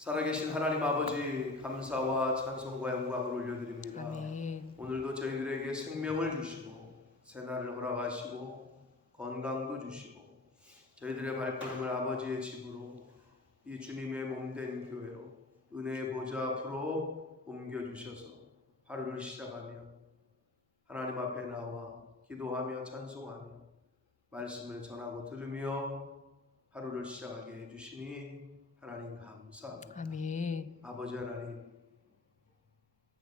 살아계신 하나님 아버지, 감사와 찬송과 영광을 올려드립니다. 아멘. 오늘도 저희들에게 생명을 주시고 새날을 허락하시고 건강도 주시고 저희들의 발걸음을 아버지의 집으로, 이 주님의 몸된 교회로, 은혜의 보좌 앞으로 옮겨주셔서 하루를 시작하며 하나님 앞에 나와 기도하며 찬송하며 말씀을 전하고 들으며 하루를 시작하게 해주시니 하나님 감사합니다. 아멘. 아버지 하나님,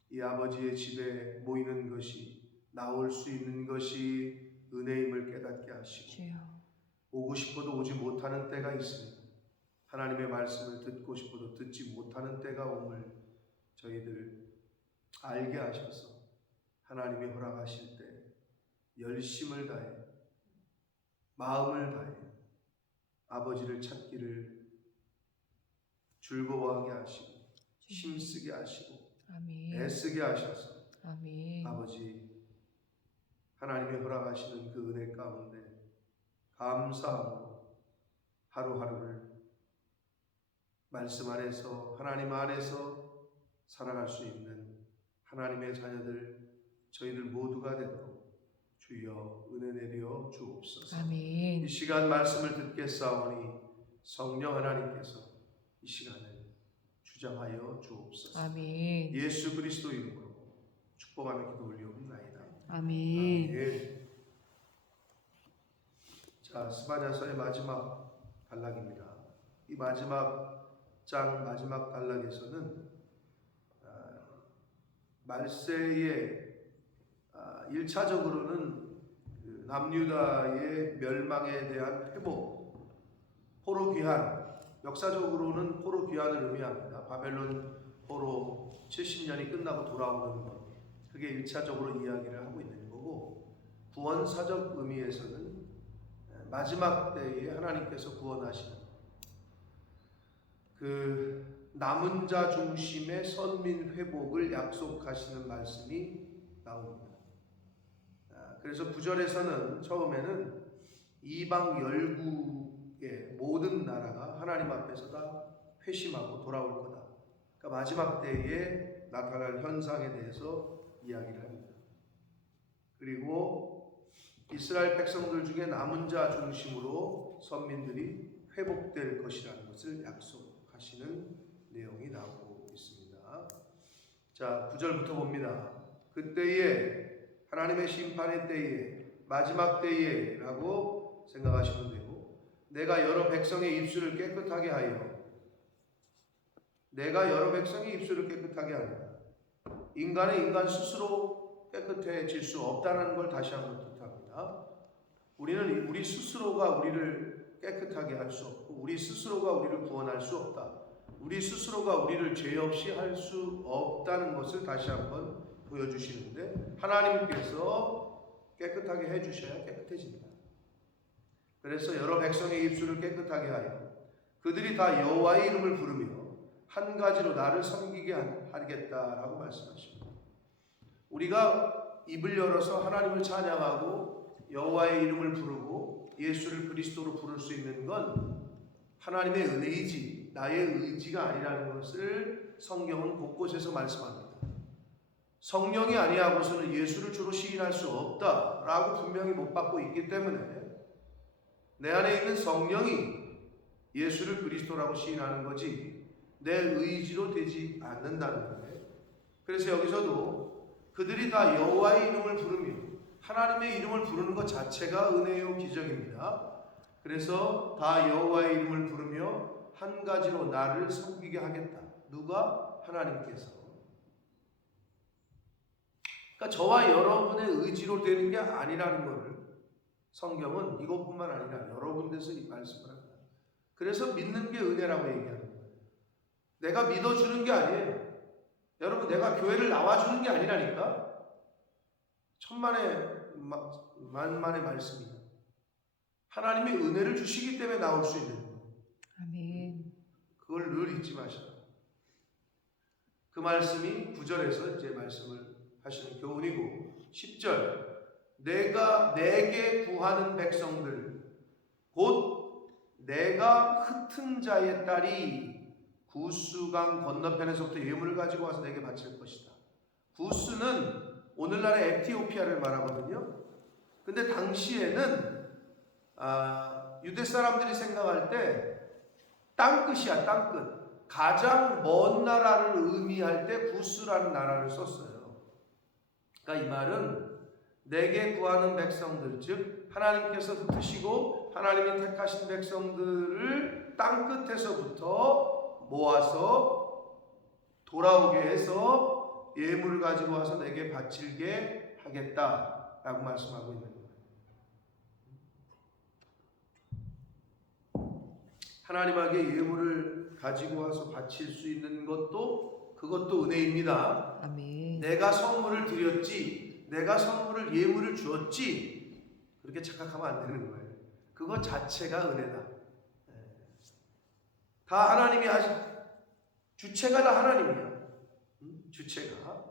이 아버지의 집에 모이는 것이, 나올 수 있는 것이 은혜임을 깨닫게 하시고, 주여. 오고 싶어도 오지 못하는 때가 있습니다. 하나님의 말씀을 듣고 싶어도 듣지 못하는 때가 옴을 저희들 알게 하셔서 하나님이 허락하실 때 열심을 다해, 마음을 다해 아버지를 찾기를 즐거워하게 하시고 힘쓰게 하시고 아멘. 애쓰게 하셔서 아멘. 아버지 하나님이 허락하시는 그 은혜 가운데 감사함으로 하루하루를 말씀 안에서, 하나님 안에서 살아갈 수 있는 하나님의 자녀들, 저희들 모두가 되도록 주여 은혜 내려 주옵소서. 아멘. 이 시간 말씀을 듣겠사오니 성령 하나님께서 이 시간을 주장하여 주옵소서. 아멘. 예수 그리스도 이름으로 축복하며 기도 올리옵나이다. 아멘. 아멘. 자, 스바냐서의 마지막 단락입니다. 이 마지막 장 마지막 단락에서는 말세의 1차적으로는 남유다의 멸망에 대한 회복, 포로 귀환, 역사적으로는 포로 귀환을 의미합니다. 바벨론 포로 70년이 끝나고 돌아오는 것, 그게 1차적으로 이야기를 하고 있는 거고, 구원사적 의미에서는 마지막 때에 하나님께서 구원하시는 그 남은 자 중심의 선민 회복을 약속하시는 말씀이 나옵니다. 그래서 9절에서는 처음에는 이방 열국의 모든 나라가 하나님 앞에서 다 회심하고 돌아올 거다. 그러니까 마지막 때에 나타날 현상에 대해서 이야기를 합니다. 그리고 이스라엘 백성들 중에 남은 자 중심으로 선민들이 회복될 것이라는 것을 약속하시는 내용이 나오고 있습니다. 자, 9절부터 봅니다. 그때에, 하나님의 심판의 때에, 마지막 때에 라고 생각하시면 되고, 내가 여러 백성의 입술을 깨끗하게 하여, 내가 여러 백성의 입술을 깨끗하게 하여, 인간은 인간 스스로 깨끗해질 수 없다는 걸 다시 한번 뜻합니다. 우리는 우리 스스로가 우리를 깨끗하게 할 수 없고, 우리 스스로가 우리를 구원할 수 없다. 우리 스스로가 우리를 죄 없이 할 수 없다는 것을 다시 한번 보여주시는데, 하나님께서 깨끗하게 해주셔야 깨끗해집니다. 그래서 여러 백성의 입술을 깨끗하게 하여 그들이 다 여호와의 이름을 부르며 한 가지로 나를 섬기게 하겠다라고 말씀하십니다. 우리가 입을 열어서 하나님을 찬양하고 여호와의 이름을 부르고 예수를 그리스도로 부를 수 있는 건 하나님의 은혜이지 나의 의지가 아니라는 것을 성경은 곳곳에서 말씀합니다. 성령이 아니하고서는 예수를 주로 시인할 수 없다라고 분명히 못 받고 있기 때문에 내 안에 있는 성령이 예수를 그리스도라고 시인하는 거지 내 의지로 되지 않는다는 거예요. 그래서 여기서도 그들이 다 여호와의 이름을 부르며, 하나님의 이름을 부르는 것 자체가 은혜요 기적입니다. 그래서 다 여호와의 이름을 부르며 한 가지로 나를 섬기게 하겠다. 누가? 하나님께서. 그러니까 저와 여러분의 의지로 되는 게 아니라는 것을 성경은 이것뿐만 아니라 여러 군데서 이 말씀을 합니다. 그래서 믿는 게 은혜라고 얘기하는 거예요. 내가 믿어주는 게 아니에요. 여러분, 내가 교회를 나와주는 게 아니라니까. 만만의 말씀이에요. 하나님이 은혜를 주시기 때문에 나올 수 있는 거예요. 아멘. 그걸 늘 잊지 마셔요. 그 말씀이 9절에서 이제 말씀을 하시는 교훈이고, 10절 내가 내게 구하는 백성들 곧 내가 흩은 자의 딸이 구스강 건너편에서부터 예물을 가지고 와서 내게 바칠 것이다. 구스는 오늘날의 에티오피아를 말하거든요. 근데 당시에는 유대 사람들이 생각할 때 땅끝이야, 땅끝. 가장 먼 나라를 의미할 때 구스라는 나라를 썼어요. 그러니까 이 말은 내게 구하는 백성들, 즉 하나님께서 흩으시고 하나님이 택하신 백성들을 땅끝에서부터 모아서 돌아오게 해서 예물을 가지고 와서 내게 바치게 하겠다라고 말씀하고 있는 거예요. 하나님에게 예물을 가지고 와서 바칠 수 있는 것도 그것도 은혜입니다. 아멘. 내가 선물을 드렸지, 내가 선물을 예물을 주었지, 그렇게 착각하면 안 되는 거예요. 그것 자체가 은혜다. 다 하나님이 하신, 주체가 다 하나님이야. 주체가.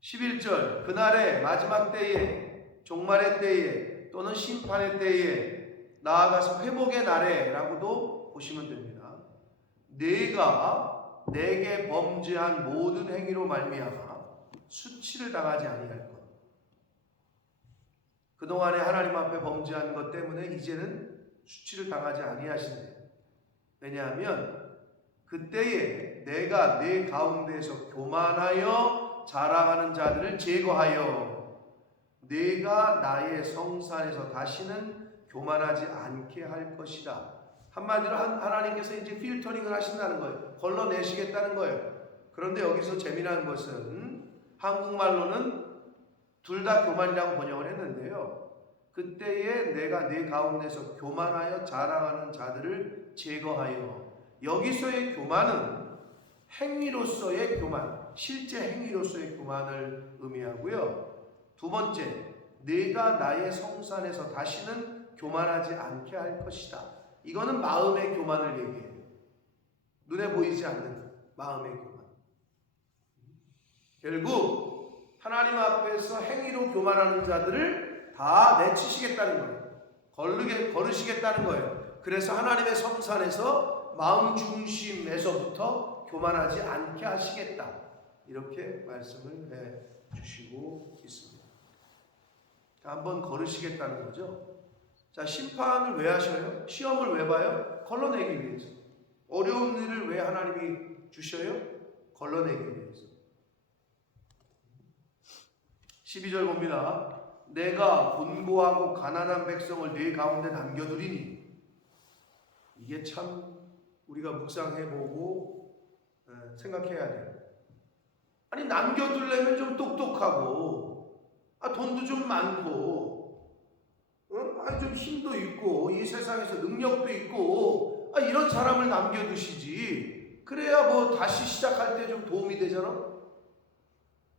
11절, 그날의 마지막 때에, 종말의 때에, 또는 심판의 때에, 나아가서 회복의 날에 라고도 보시면 됩니다. 내가 내게 범죄한 모든 행위로 말미암아 수치를 당하지 아니할 것. 그동안에 하나님 앞에 범죄한 것 때문에 이제는 수치를 당하지 아니하신대요. 왜냐하면 그때에 내가 내 가운데에서 교만하여 자랑하는 자들을 제거하여 내가 나의 성산에서 다시는 교만하지 않게 할 것이다. 한마디로 하나님께서 이제 필터링을 하신다는 거예요. 걸러내시겠다는 거예요. 그런데 여기서 재미난 것은 한국말로는 둘 다 교만이라고 번역을 했는데요. 그때에 내가 내 가운데서 교만하여 자랑하는 자들을 제거하여, 여기서의 교만은 행위로서의 교만, 실제 행위로서의 교만을 의미하고요. 두 번째, 내가 나의 성산에서 다시는 교만하지 않게 할 것이다. 이거는 마음의 교만을 얘기해요. 눈에 보이지 않는 마음의 교만. 결국 하나님 앞에서 행위로 교만하는 자들을 다 내치시겠다는 거예요. 거르시겠다는 거예요. 그래서 하나님의 성산에서 마음 중심에서부터 교만하지 않게 하시겠다. 이렇게 말씀을 해 주시고 있습니다. 한번 거르시겠다는 거죠. 자, 심판을 왜 하셔요? 시험을 왜 봐요? 걸러내기 위해서. 어려운 일을 왜 하나님이 주셔요? 걸러내기 위해서. 12절 봅니다. 내가 곤고하고 가난한 백성을 네 가운데 남겨두리니. 이게 참 우리가 묵상해보고 생각해야 돼요. 아니, 남겨두려면 좀 똑똑하고 돈도 좀 많고 좀 힘도 있고 이 세상에서 능력도 있고 이런 사람을 남겨두시지. 그래야 뭐 다시 시작할 때 좀 도움이 되잖아.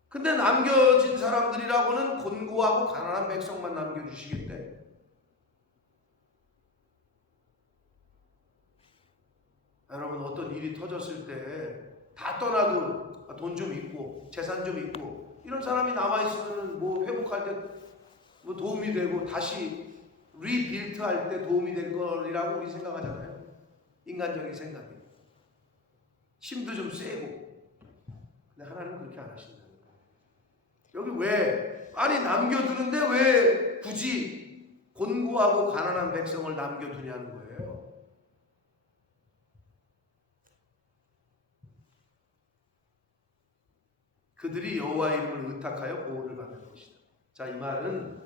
근데 남겨진 사람들이라고는 곤고하고 가난한 백성만 남겨주시겠대. 여러분, 어떤 일이 터졌을 때 다 떠나도 돈 좀 있고 재산 좀 있고 이런 사람이 남아있으면 뭐 회복할 때 뭐 도움이 되고 다시 리빌트 할 때 도움이 될 거라고 우리 생각하잖아요. 인간적인 생각이. 힘도 좀 세고. 근데 하나님은 그렇게 안 하신다는 거예요. 여기 왜? 아니, 남겨두는데 왜 굳이 곤고하고 가난한 백성을 남겨두냐는 거예요. 그들이 여호와의 이름을 의탁하여 보호를 받는 것이다. 자, 이 말은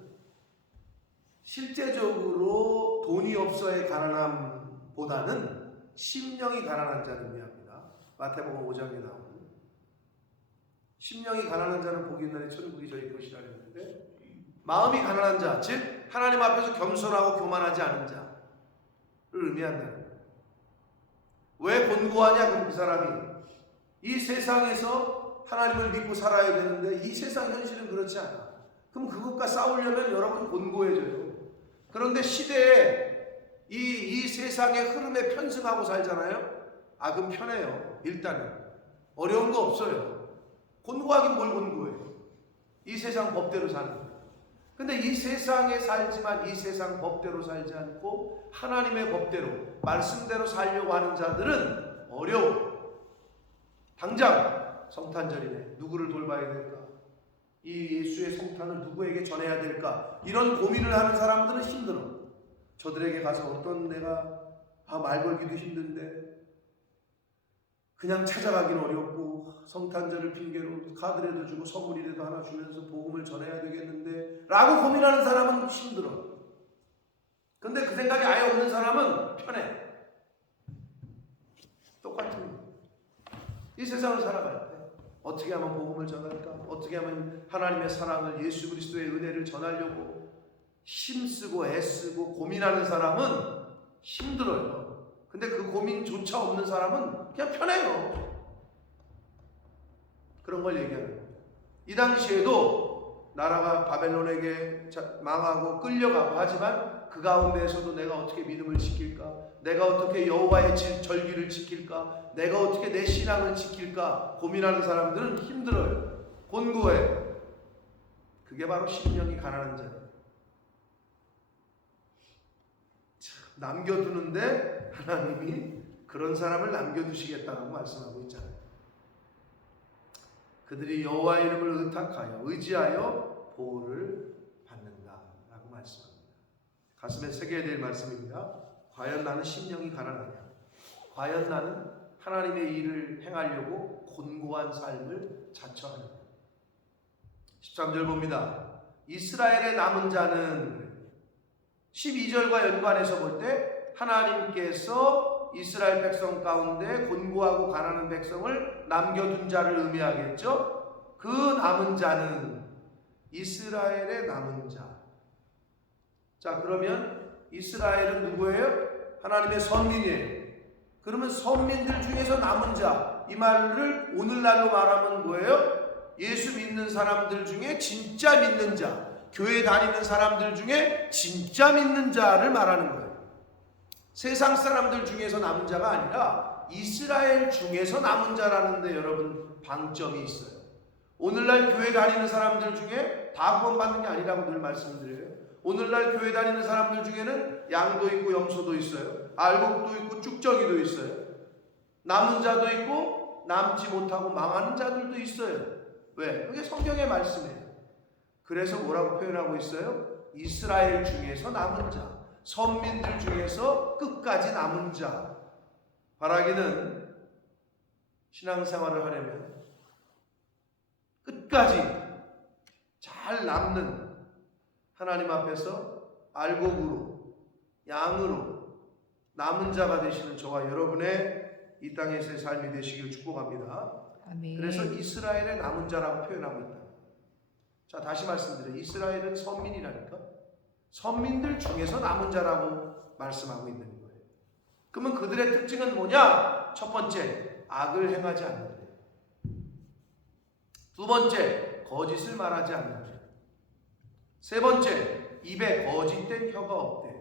실제적으로 돈이 없어의 가난함보다는 심령이 가난한 자를 의미합니다. 마태복음 5장에 나오는 심령이 가난한 자는 복이 있나니 천국이 저희 것이라 했는데, 마음이 가난한 자, 즉 하나님 앞에서 겸손하고 교만하지 않은 자를 의미한다는 거예요. 왜 곤고하냐? 그럼 그 사람이 이 세상에서 하나님을 믿고 살아야 되는데 이 세상 현실은 그렇지 않아. 그럼 그것과 싸우려면 여러분 곤고해져요. 그런데 시대에 이 세상의 흐름에 편승하고 살잖아요. 그럼 편해요. 일단은 어려운 거 없어요. 곤고하긴 뭘 곤고해요. 이 세상 법대로 사는 거예요. 근데 이 세상에 살지만 이 세상 법대로 살지 않고 하나님의 법대로 말씀대로 살려고 하는 자들은 어려워. 당장 성탄절이네. 누구를 돌봐야 될까? 이 예수의 성탄을 누구에게 전해야 될까? 이런 고민을 하는 사람들은 힘들어. 저들에게 가서 어떤 내가 말 걸기도 힘든데 그냥 찾아가긴 어렵고 성탄절을 핑계로 카드라도 주고 선물이라도 하나 주면서 복음을 전해야 되겠는데 라고 고민하는 사람은 힘들어. 근데 그 생각이 아예 없는 사람은 편해. 똑같은 거예요. 이 세상을 살아갈 때 어떻게 하면 복음을 전할까? 어떻게 하면 하나님의 사랑을, 예수 그리스도의 은혜를 전하려고 힘쓰고 애쓰고 고민하는 사람은 힘들어요. 근데 그 고민조차 없는 사람은 그냥 편해요. 그런 걸 얘기하는 거예요. 이 당시에도 나라가 바벨론에게 망하고 끌려가고 하지만 그 가운데에서도 내가 어떻게 믿음을 지킬까? 내가 어떻게 여호와의 절기를 지킬까? 내가 어떻게 내 신앙을 지킬까? 고민하는 사람들은 힘들어요. 곤고해요. 그게 바로 심령이 가난한 자예요. 남겨두는데 하나님이 그런 사람을 남겨두시겠다고 말씀하고 있잖아요. 그들이 여호와 이름을 의탁하여 의지하여 보호를 받는다라고 말씀합니다. 가슴에 새겨야 될 말씀입니다. 과연 나는 심령이 가난하냐? 과연 나는 하나님의 일을 행하려고 곤고한 삶을 자처하느냐? 13절 봅니다. 이스라엘의 남은 자는 12절과 연관해서 볼 때 하나님께서 이스라엘 백성 가운데 곤고하고 가난한 백성을 남겨둔 자를 의미하겠죠. 그 남은 자는 이스라엘의 남은 자. 자, 그러면 이스라엘은 누구예요? 하나님의 선민이에요. 그러면 선민들 중에서 남은 자, 이 말을 오늘날로 말하면 뭐예요? 예수 믿는 사람들 중에 진짜 믿는 자, 교회 다니는 사람들 중에 진짜 믿는 자를 말하는 거예요. 세상 사람들 중에서 남은 자가 아니라 이스라엘 중에서 남은 자라는데 여러분 방점이 있어요. 오늘날 교회 다니는 사람들 중에 다 구원받는 게 아니라고 늘 말씀드려요. 오늘날 교회 다니는 사람들 중에는 양도 있고 염소도 있어요. 알곡도 있고 쭉정이도 있어요. 남은 자도 있고 남지 못하고 망하는 자들도 있어요. 왜? 그게 성경의 말씀이에요. 그래서 뭐라고 표현하고 있어요? 이스라엘 중에서 남은 자, 선민들 중에서 끝까지 남은 자. 바라기는 신앙생활을 하려면 끝까지 잘 남는 하나님 앞에서 알곡으로, 양으로 남은 자가 되시는 저와 여러분의 이 땅에서의 삶이 되시길 축복합니다. 아멘. 그래서 이스라엘의 남은 자라고 표현하고 있다. 자, 다시 말씀드려요. 이스라엘은 선민이라니까. 선민들 중에서 남은 자라고 말씀하고 있는 거예요. 그러면 그들의 특징은 뭐냐? 첫 번째, 악을 행하지 않는 것. 두 번째, 거짓을 말하지 않는 것. 세 번째, 입에 거짓된 혀가 없대.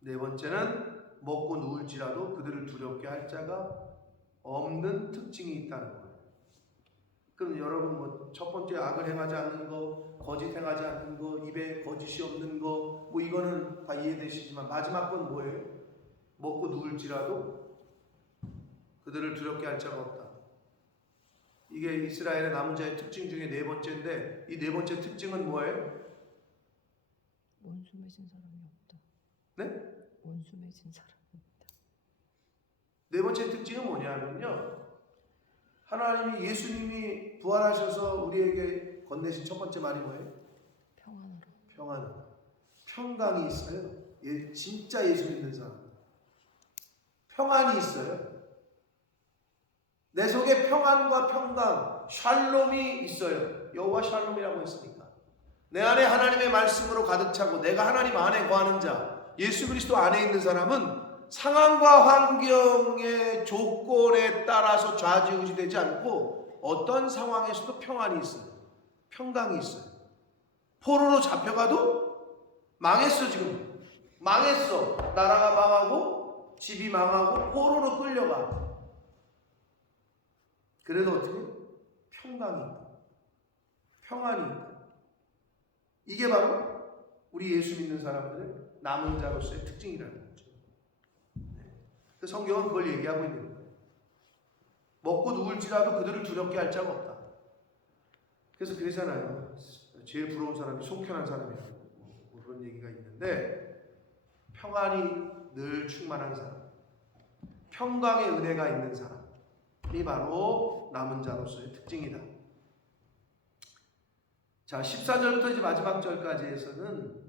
네 번째는 먹고 누울지라도 그들을 두렵게 할 자가 없는 특징이 있다는 거예요. 그럼 여러분 첫 번째 악을 행하지 않는 거, 거짓 행하지 않는 거, 입에 거짓이 없는 거, 이거는 다 이해되시지만 마지막 건 뭐예요? 먹고 누울지라도 그들을 두렵게 할 자가 없다. 이게 이스라엘의 남은 자의 특징 중에 네 번째인데 이 네 번째 특징은 뭐예요? 원수 맺은 사람이 없다. 네? 원수 맺은 사람이 없다. 네 번째 특징은 뭐냐면요. 하나님이 예수님이 부활하셔서 우리에게 건네신 첫 번째 말이 뭐예요? 평안하라. 평안하라. 평강이 있어요. 진짜 예수 믿는 사람. 평안이 있어요. 내 속에 평안과 평강, 샬롬이 있어요. 여호와 샬롬이라고 했으니까. 내 안에 하나님의 말씀으로 가득 차고 내가 하나님 안에 거하는 자, 예수 그리스도 안에 있는 사람은 상황과 환경의 조건에 따라서 좌지우지되지 않고 어떤 상황에서도 평안이 있어요. 평강이 있어요. 포로로 잡혀가도 망했어 지금. 망했어. 나라가 망하고 집이 망하고 포로로 끌려가. 그래도 어떻게? 평강이 있다. 평안이 있다. 이게 바로 우리 예수 믿는 사람들의 남은 자로서의 특징이라는 거죠. 그 성경은 그걸 얘기하고 있는 거예요. 먹고 누울지라도 그들을 두렵게 할 자가 없다. 그래서 그러잖아요. 제일 부러운 사람이 속편한 사람이라고 뭐 그런 얘기가 있는데, 평안이 늘 충만한 사람, 평강의 은혜가 있는 사람이 바로 남은 자로서의 특징이다. 자, 14절부터 이제 마지막 절까지에서는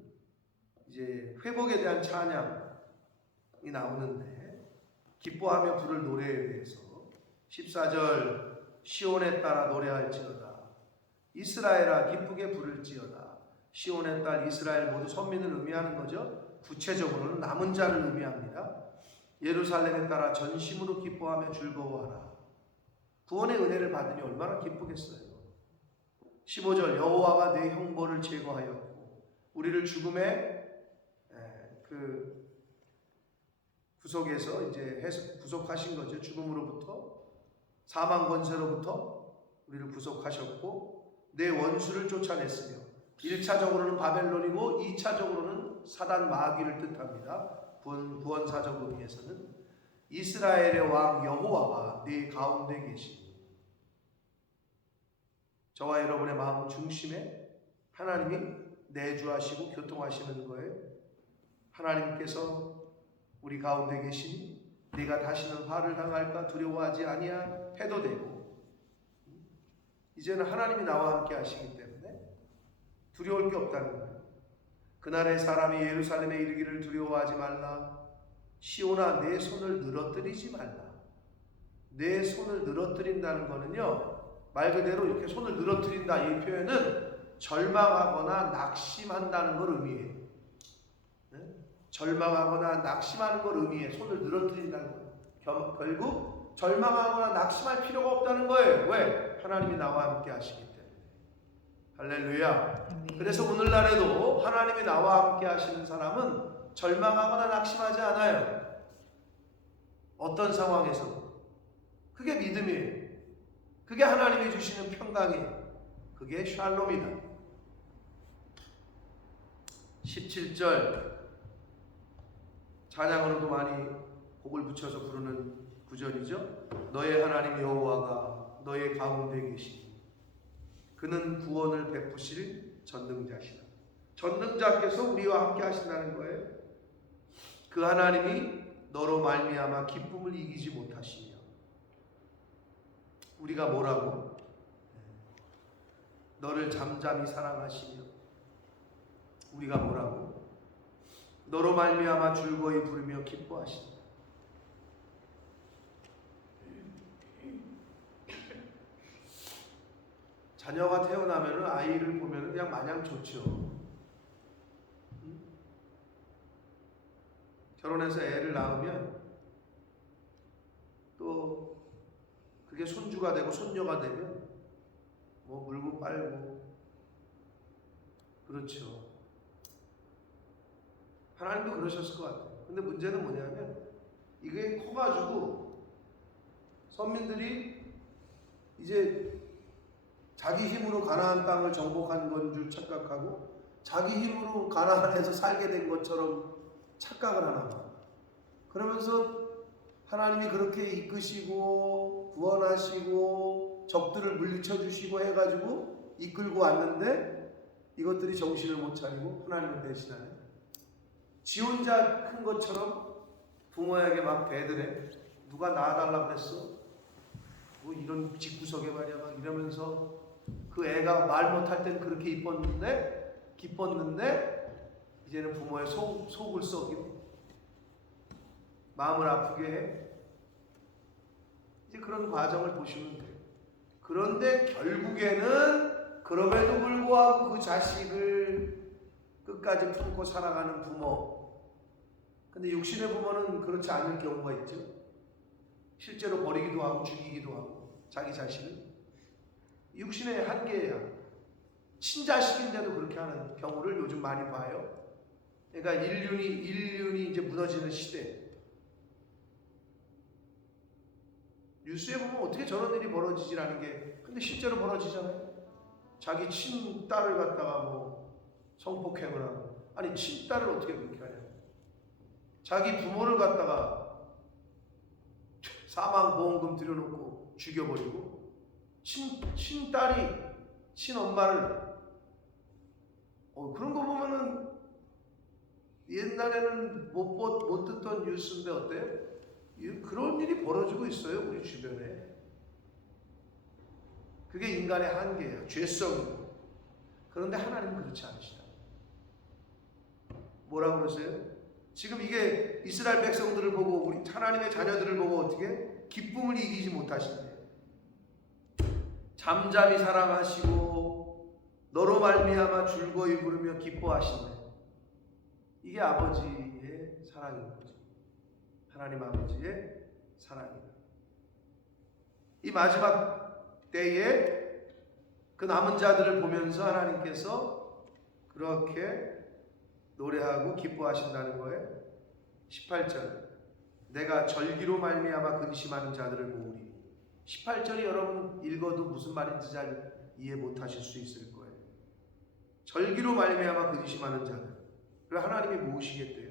이제 회복에 대한 찬양이 나오는데, 기뻐하며 부를 노래에 대해서 14절 시온에 따라 노래할지어다. 이스라엘아 기쁘게 부를지어다. 시온의 딸 이스라엘 모두 선민을 의미하는 거죠. 구체적으로는 남은 자를 의미합니다. 예루살렘에 따라 전심으로 기뻐하며 즐거워하라. 구원의 은혜를 받으니 얼마나 기쁘겠어요. 15절 여호와가 내 형벌을 제거하였고 우리를 죽음의 그 구속에서 이제 구속하신 거죠. 죽음으로부터, 사망 권세로부터 우리를 구속하셨고 내 원수를 쫓아냈으며, 1차적으로는 바벨론이고 2차적으로는 사단 마귀를 뜻합니다. 구원사적 의미에서는 이스라엘의 왕 여호와가 네 가운데 계시니, 저와 여러분의 마음 중심에 하나님이 내주하시고 교통하시는 거예요. 하나님께서 우리 가운데 계시니 네가 다시는 화를 당할까 두려워하지 아니야 해도 되고, 이제는 하나님이 나와 함께 하시기 때문에 두려울 게 없다는 거예요. 그날의 사람이 예루살렘에 이르기를 두려워하지 말라. 시온아 내 손을 늘어뜨리지 말라. 내 손을 늘어뜨린다는 거는요, 말 그대로 이렇게 손을 늘어뜨린다, 이 표현은 절망하거나 낙심한다는 걸 의미해요. 절망하거나 낙심하는 걸 의미해. 손을 늘어뜨린다는 거예요. 결국 절망하거나 낙심할 필요가 없다는 거예요. 왜? 하나님이 나와 함께 하시기 때문에. 할렐루야. 그래서 오늘날에도 하나님이 나와 함께 하시는 사람은 절망하거나 낙심하지 않아요. 어떤 상황에서. 그게 믿음이에요. 그게 하나님이 주시는 평강이에요. 그게 샬롬이다. 17절 찬양으로도 많이 곡을 붙여서 부르는 구절이죠. 너의 하나님 여호와가 너의 가운데 계시니 그는 구원을 베푸실 전능자시다. 전능자께서 우리와 함께 하신다는 거예요. 그 하나님이 너로 말미암아 기쁨을 이기지 못하시며, 우리가 뭐라고? 너를 잠잠히 사랑하시며, 우리가 뭐라고? 너로 말미암아 즐거이 부르며 기뻐하신다. 자녀가 태어나면 아이를 보면 그냥 마냥 좋죠. 결혼해서 애를 낳으면 또 그게 손주가 되고 손녀가 되면 뭐 물고 빨고 그렇죠. 하나님도 그러셨을 것 같아요. 근데 문제는 뭐냐면 이게 커가지고 선민들이 이제 자기 힘으로 가나안 땅을 정복한 건 줄 착각하고 자기 힘으로 가나안에서 살게 된 것처럼 착각을 하나 봐. 그러면서 하나님이 그렇게 이끄시고 구원하시고 적들을 물리쳐 주시고 해가지고 이끌고 왔는데 이것들이 정신을 못 차리고 하나님을 대신하네. 지 혼자 큰 것처럼 부모에게 막 대드래. 누가 낳아달라고 그랬어? 뭐 이런 집구석에 말이야 막 이러면서 그 애가 말 못할 땐 그렇게 기뻤는데 이제는 부모의 속을 썩여 마음을 아프게 해. 이제 그런 과정을 보시면 돼요. 그런데 결국에는 그럼에도 불구하고 그 자식을 끝까지 품고 살아가는 부모. 근데 육신의 부모는 그렇지 않을 경우가 있죠. 실제로 버리기도 하고 죽이기도 하고 자기 자식을. 육신의 한계야. 친자식인데도 그렇게 하는 경우를 요즘 많이 봐요. 그러니까 인륜이 이제 무너지는 시대. 뉴스에 보면 어떻게 저런 일이 벌어지지라는 게, 근데 실제로 벌어지잖아요. 자기 친딸을 갖다가 뭐 성폭행을 하고, 아니 친딸을 어떻게 그렇게 하냐. 자기 부모를 갖다가 사망보험금 들여놓고 죽여버리고 친딸이 친엄마를 그런 거 보면은 옛날에는 못 듣던 뉴스인데 어때요? 그런 일이 벌어지고 있어요 우리 주변에. 그게 인간의 한계예요. 죄성이고. 그런데 하나님은 그렇지 않으시다. 뭐라고 그러세요? 지금 이게 이스라엘 백성들을 보고 우리 하나님의 자녀들을 보고 어떻게 기쁨을 이기지 못하신대요. 잠잠히 사랑하시고 너로 말미암아 즐거이 부르며 기뻐하신대. 이게 아버지의 사랑인 거죠. 하나님 아버지의 사랑이다. 이 마지막 때에 그 남은 자들을 보면서 하나님께서 그렇게 노래하고 기뻐하신다는 거예요. 18절 내가 절기로 말미암아 근심하는 자들을 모으리. 18절이 여러분 읽어도 무슨 말인지 잘 이해 못하실 수 있을 거예요. 절기로 말미암아 근심하는 자들 그걸 하나님이 모으시겠대요.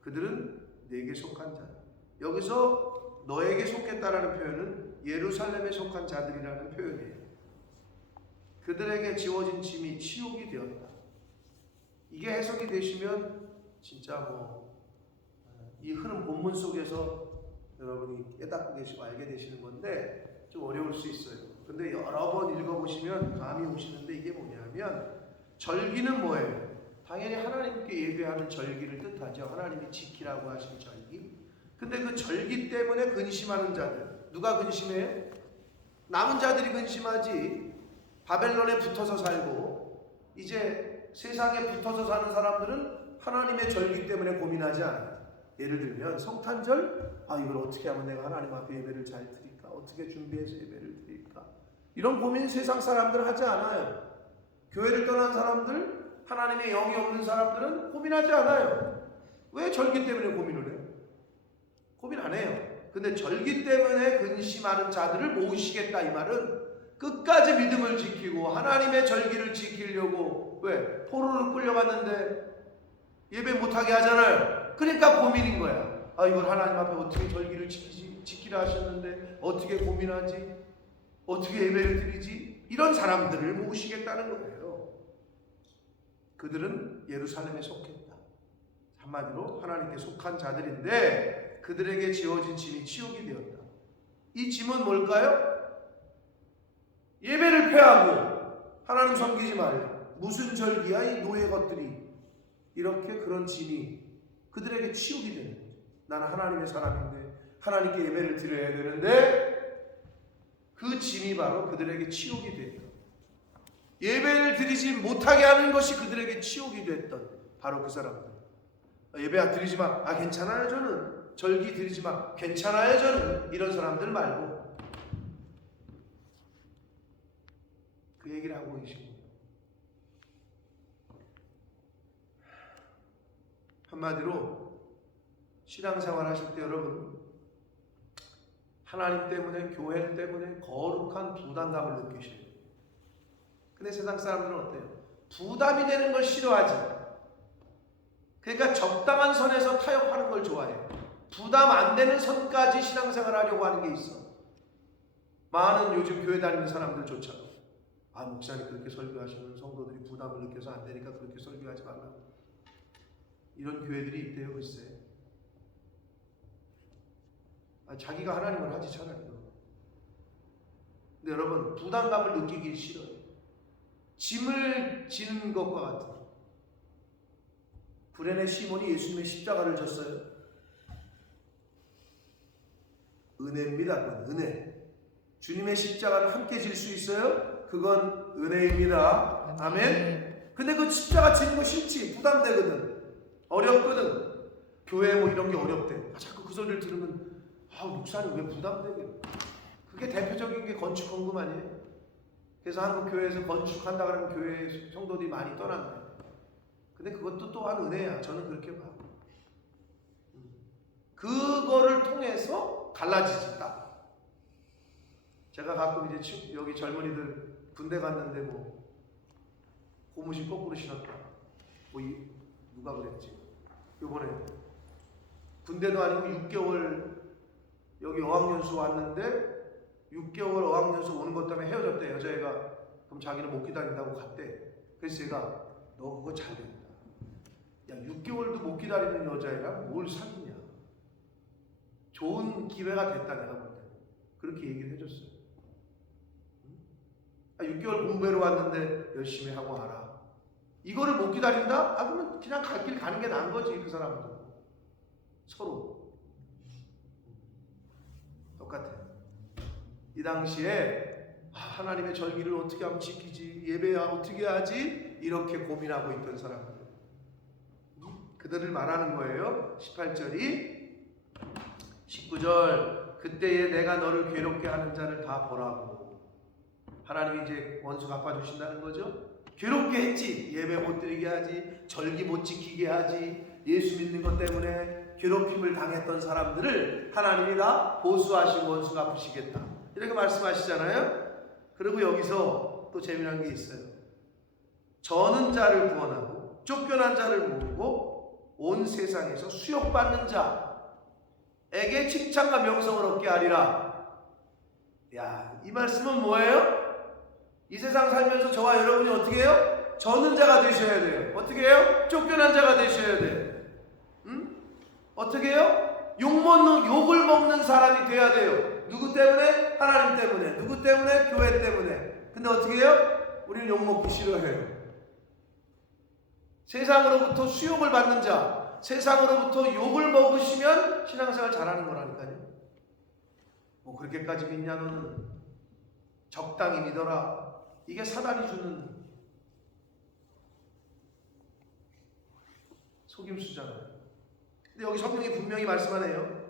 그들은 내게 속한 자들. 여기서 너에게 속했다라는 표현은 예루살렘에 속한 자들이라는 표현이에요. 그들에게 지워진 짐이 치욕이 되었다. 이게 해석이 되시면 진짜 이 흐름 본문 속에서 여러분이 깨닫고 계시고 알게 되시는 건데 좀 어려울 수 있어요. 근데 여러 번 읽어보시면 감이 오시는데 이게 뭐냐면 절기는 뭐예요? 당연히 하나님께 예배하는 절기를 뜻하죠. 하나님이 지키라고 하신 절기. 근데 그 절기 때문에 근심하는 자들 누가 근심해요? 남은 자들이 근심하지. 바벨론에 붙어서 살고 이제 세상에 붙어서 사는 사람들은 하나님의 절기 때문에 고민하지 않아요. 예를 들면 성탄절, 이걸 어떻게 하면 내가 하나님 앞에 예배를 잘 드릴까? 어떻게 준비해서 예배를 드릴까? 이런 고민 세상 사람들 하지 않아요. 교회를 떠난 사람들, 하나님의 영이 없는 사람들은 고민하지 않아요. 왜 절기 때문에 고민을 해요? 고민 안 해요. 근데 절기 때문에 근심하는 자들을 모으시겠다 이 말은 끝까지 믿음을 지키고 하나님의 절기를 지키려고 왜? 포로로 끌려갔는데 예배 못하게 하잖아요. 그러니까 고민인 거야. 이걸 하나님 앞에 어떻게 절기를 지키라 하셨는데 어떻게 고민하지? 어떻게 예배를 드리지? 이런 사람들을 모으시겠다는 거예요. 그들은 예루살렘에 속했다. 한마디로 하나님께 속한 자들인데 그들에게 지어진 짐이 치욕이 되었다. 이 짐은 뭘까요? 예배를 폐하고 하나님 섬기지 말라. 무슨 절기야 이 노예 것들이. 이렇게 그런 짐이 그들에게 치욕이 되는 거죠. 나는 하나님의 사람인데 하나님께 예배를 드려야 되는데 그 짐이 바로 그들에게 치욕이 됐다. 예배를 드리지 못하게 하는 것이 그들에게 치욕이 됐던 바로 그 사람들. 예배 드리지 마. 괜찮아요 저는. 절기 드리지 마. 괜찮아요 저는. 이런 사람들 말고 그 얘기를 하고 계신 거예요. 한마디로 신앙생활 하실 때 여러분 하나님 때문에 교회 때문에 거룩한 부담감을 느끼셔야 돼요. 근데 세상 사람들은 어때요? 부담이 되는 걸 싫어하지. 그러니까 적당한 선에서 타협하는 걸 좋아해요. 부담 안 되는 선까지 신앙생활 하려고 하는 게 있어. 많은 요즘 교회 다니는 사람들조차 목사님 그렇게 설교하시면 성도들이 부담을 느껴서 안 되니까 그렇게 설교하지 말라고. 이런 교회들이 있대요. 글쎄. 자기가 하나님을 하지 차라리. 근데 여러분 부담감을 느끼기 싫어요. 짐을 지는 것과 같은. 구레네 시몬이 예수님의 십자가를 졌어요. 은혜입니다. 그건 은혜. 주님의 십자가를 함께 질 수 있어요? 그건 은혜입니다. 아멘. 근데 그 십자가 지는 거 싫지. 부담되거든. 어렵거든. 교회 이런 게 어렵대. 자꾸 그 소리를 들으면 목사님 왜 부담되게. 그게 대표적인 게 건축 헌금 아니에요? 그래서 한국 교회에서 건축한다 그러면 교회 성도들이 많이 떠난다. 근데 그것도 또한 은혜야. 저는 그렇게 봐. 그거를 통해서 갈라지지 딱. 제가 가끔 이제 여기 젊은이들 군대 갔는데 고무신 거꾸로 신었다. 누가 그랬지? 요번에 군대도 아니고 6개월 여기 어학연수 왔는데 6개월 어학연수 오는 것 때문에 헤어졌대. 여자애가. 그럼 자기는 못 기다린다고 갔대. 그래서 제가 너 그거 잘 된다. 야, 6개월도 못 기다리는 여자애랑 뭘 사귀냐. 좋은 기회가 됐다 내가 볼 때. 그렇게 얘기를 해줬어요. 6개월 공부하러 왔는데 열심히 하고 와라. 이거를 못 기다린다? 그러면 그냥 갈 길 가는 게 나은 거지. 그 사람도 서로 똑같아. 이 당시에 하나님의 절기를 어떻게 하면 지키지, 예배야 어떻게 하지, 이렇게 고민하고 있던 사람들, 그들을 말하는 거예요. 18절이 19절 그때에 내가 너를 괴롭게 하는 자를 다 보라고. 하나님이 이제 원수 갚아주신다는 거죠. 괴롭게 했지. 예배 못 드리게 하지, 절기 못 지키게 하지, 예수 믿는 것 때문에 괴롭힘을 당했던 사람들을 하나님이 다 보수하시고 원수 갚으시겠다, 이렇게 말씀하시잖아요. 그리고 여기서 또 재미난 게 있어요. 저는 자를 구원하고 쫓겨난 자를 모으고 온 세상에서 수욕받는 자에게 칭찬과 명성을 얻게 하리라. 야, 이 말씀은 뭐예요? 이 세상 살면서 저와 여러분이 어떻게 해요? 저는 자가 되셔야 돼요. 어떻게 해요? 쫓겨난 자가 되셔야 돼요. 어떻게 해요? 욕을 먹는 사람이 돼야 돼요. 누구 때문에? 하나님 때문에. 누구 때문에? 교회 때문에. 근데 어떻게 해요? 우리는 욕 먹기 싫어해요. 세상으로부터 수욕을 받는 자, 세상으로부터 욕을 먹으시면 신앙생활 잘하는 거라니까요. 뭐 그렇게까지 믿냐 너는? 적당히 믿어라. 이게 사단이 주는 속임수잖아요. 근데 여기 성경이 분명히 말씀하네요.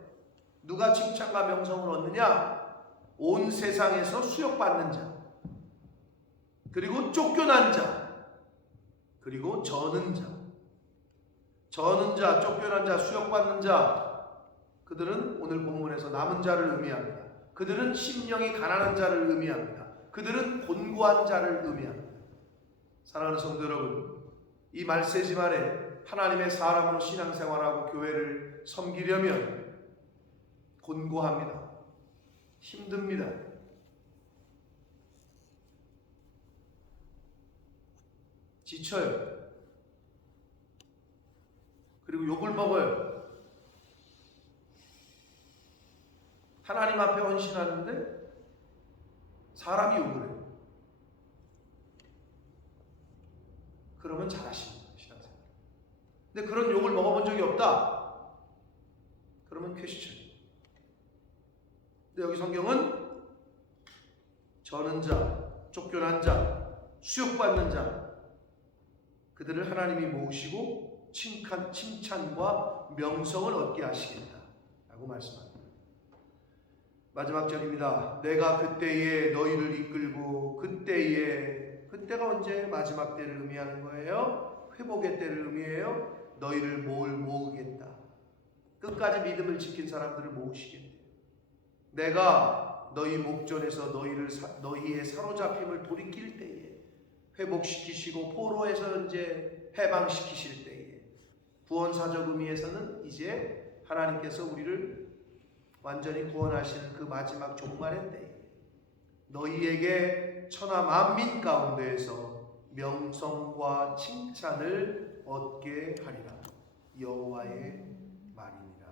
누가 칭찬과 명성을 얻느냐? 온 세상에서 수욕받는 자, 그리고 쫓겨난 자, 그리고 저는 자. 저는 자, 쫓겨난 자, 수욕받는 자, 그들은 오늘 본문에서 남은 자를 의미합니다. 그들은 심령이 가난한 자를 의미합니다. 그들은 곤고한 자를 의미합니다. 사랑하는 성도 여러분, 이 말세지 말에 하나님의 사람으로 신앙생활하고 교회를 섬기려면 곤고합니다. 힘듭니다. 지쳐요. 그리고 욕을 먹어요. 하나님 앞에 헌신하는데 사람이 욕을 해요. 그러면 잘하십니다. 신앙생활. 근데 그런 욕을 먹어본 적이 없다. 그러면 퀘스천. 근데 여기 성경은 저는 자, 쫓겨난 자, 수욕받는 자, 그들을 하나님이 모으시고 칭찬과 명성을 얻게 하시겠다 라고 말씀합니다. 마지막 절입니다. 내가 그때에 너희를 이끌고 그때가 언제? 마지막 때를 의미하는 거예요. 회복의 때를 의미해요. 너희를 모으겠다. 끝까지 믿음을 지킨 사람들을 모으시겠대요. 내가 너희 목전에서 너희의 사로잡힘을 돌이킬 때에 회복시키시고 포로에서 이제 해방시키실 때에 구원사적 의미에서는 이제 하나님께서 우리를 완전히 구원하시는 그 마지막 종말의 때에 너희에게 천하 만민 가운데에서 명성과 칭찬을 얻게 하리라. 여호와의 말이니라.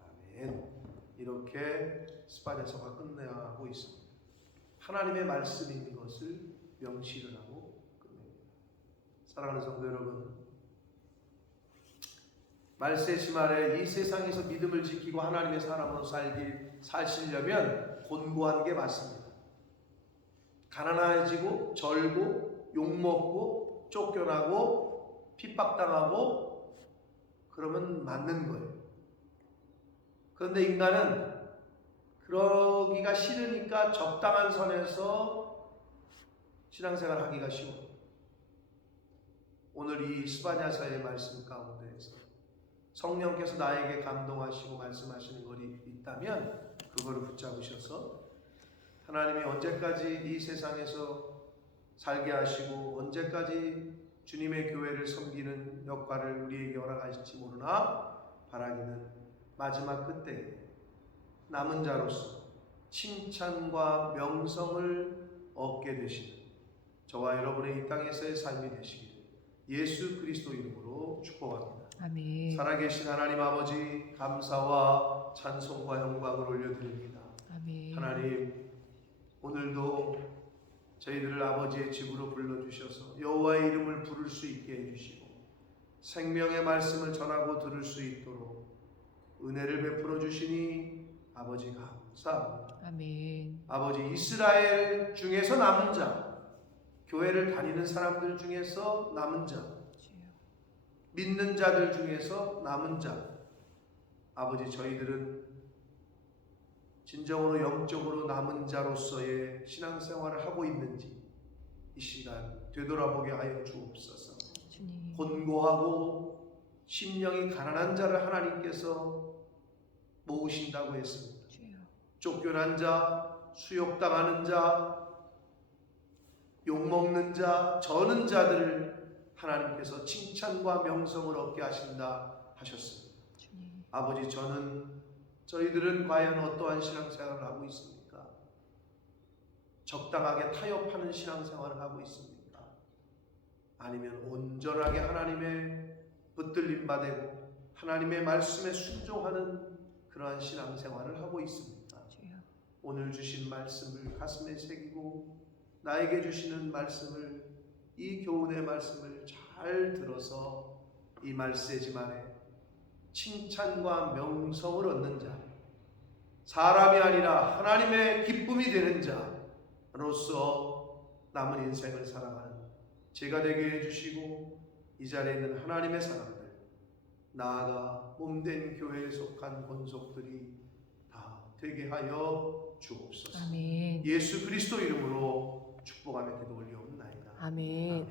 아멘. 이렇게 스바냐서가 끝내고 있습니다. 하나님의 말씀이 있는 것을 명시를 하고 끝냅니다. 사랑하는 성도 여러분, 말세시 말에 이 세상에서 믿음을 지키고 하나님의 사람으로 사시려면 곤고한 게 맞습니다. 가난해지고 절고 욕먹고 쫓겨나고 핍박당하고 그러면 맞는 거예요. 그런데 인간은 그러기가 싫으니까 적당한 선에서 신앙생활 하기가 쉬워요. 오늘 이 스바냐서의 말씀 가운데에서 성령께서 나에게 감동하시고 말씀하시는 것이 있다면 그거를 붙잡으셔서 하나님이 언제까지 이 세상에서 살게 하시고 언제까지 주님의 교회를 섬기는 역할을 우리에게 허락하실지 모르나 바라기는 마지막 끝에 남은 자로서 칭찬과 명성을 얻게 되시는 저와 여러분의 이 땅에서의 삶이 되시기를 예수 그리스도 이름으로 축복합니다. 아멘. 살아계신 하나님 아버지, 감사와 찬송과 영광을 올려드립니다. 아멘. 하나님, 오늘도 저희들을 아버지의 집으로 불러주셔서 여호와의 이름을 부를 수 있게 해주시고 생명의 말씀을 전하고 들을 수 있도록 은혜를 베풀어 주시니 아버지 감사합니다. 아멘. 아버지, 이스라엘 중에서 남은 자, 교회를 다니는 사람들 중에서 남은 자, 주여. 믿는 자들 중에서 남은 자, 아버지, 저희들은 진정으로 영적으로 남은 자로서의 신앙생활을 하고 있는지 이 시간 되돌아보게 하여 주옵소서. 주님. 곤고하고 심령이 가난한 자를 하나님께서 모으신다고 했습니다. 주여. 쫓겨난 자, 수욕당하는 자, 욕먹는 자, 저는 자들을 하나님께서 칭찬과 명성을 얻게 하신다 하셨습니다. 주님. 아버지, 저희들은 과연 어떠한 신앙생활을 하고 있습니까? 적당하게 타협하는 신앙생활을 하고 있습니까? 아니면 온전하게 하나님의 붙들림 받고 하나님의 말씀에 순종하는 그러한 신앙생활을 하고 있습니까? 주여. 오늘 주신 말씀을 가슴에 새기고 나에게 주시는 말씀을, 이 교훈의 말씀을 잘 들어서 이 말세지 안에 칭찬과 명성을 얻는 자, 사람이 아니라 하나님의 기쁨이 되는 자로서 남은 인생을 살아가는 제가 되게 해주시고 이 자리에 있는 하나님의 사람들, 나아가 몸된 교회에 속한 권속들이 다 되게 하여 주옵소서. 아멘. 예수 그리스도 이름으로 축복하며 기도 올려옵나이다. 아멘.